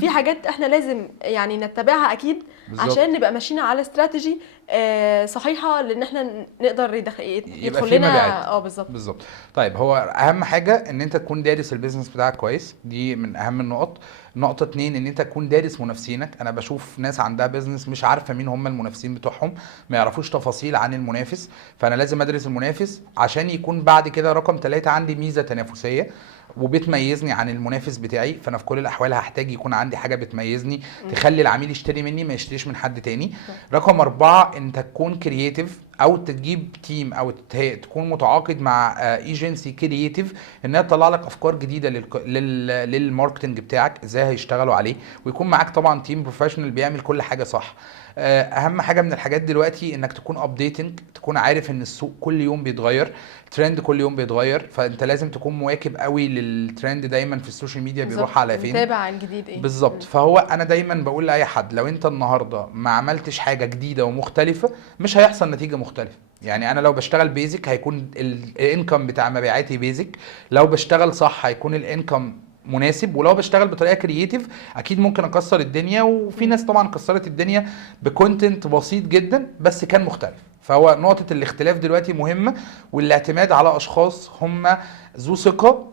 في حاجات احنا لازم يعني نتبعها اكيد بالظبط. عشان نبقى ماشيين على استراتيجي صحيحه، لان احنا نقدر يبقى يدخل في لنا. مبيعات. بالظبط. بالظبط. طيب هو اهم حاجه ان انت تكون دارس البيزنس بتاعك كويس، دي من اهم النقط. نقطة اتنين ان انت تكون دارس منافسينك. انا بشوف ناس عندها بيزنس مش عارفة مين هم المنافسين بتوعهم، ما يعرفوش تفاصيل عن المنافس. فانا لازم ادرس المنافس عشان يكون بعد كده رقم ثلاثة عندي ميزة تنافسية وبتميزني عن المنافس بتاعي. فانا في كل الاحوال هحتاج يكون عندي حاجة بتميزني تخلي العميل يشتري مني ما يشتريش من حد تاني. رقم أربعة انت تكون كرييتيف او تجيب تيم او تكون متعاقد مع ايجنسي كرييتيف انها تطلع لك افكار جديده للماركتنج بتاعك ازاي هيشتغلوا عليه، ويكون معاك طبعا تيم بروفيشنال بيعمل كل حاجه صح. اهم حاجه من الحاجات دلوقتي انك تكون ابديتنج، تكون عارف ان السوق كل يوم بيتغير، ترند كل يوم بيتغير، فانت لازم تكون مواكب قوي للترند دايما في السوشيال ميديا بيروح بالظبط، على فين. متابع الجديد ايه. بالظبط. فهو انا دايما بقول لاي حد لو انت النهارده ما عملتش حاجه جديده ومختلفه مش هيحصل نتيجه مختلفه. يعني انا لو بشتغل بيزك هيكون الانكم بتاع مبيعاتي بيزك، لو بشتغل صح هيكون الانكم مناسب، ولو بشتغل بطريقه كرييتيف اكيد ممكن اكسر الدنيا. وفي ناس طبعا كسرت الدنيا بكونتنت بسيط جدا بس كان مختلف. فهو نقطه الاختلاف دلوقتي مهمه، والاعتماد على اشخاص هم ذو ثقه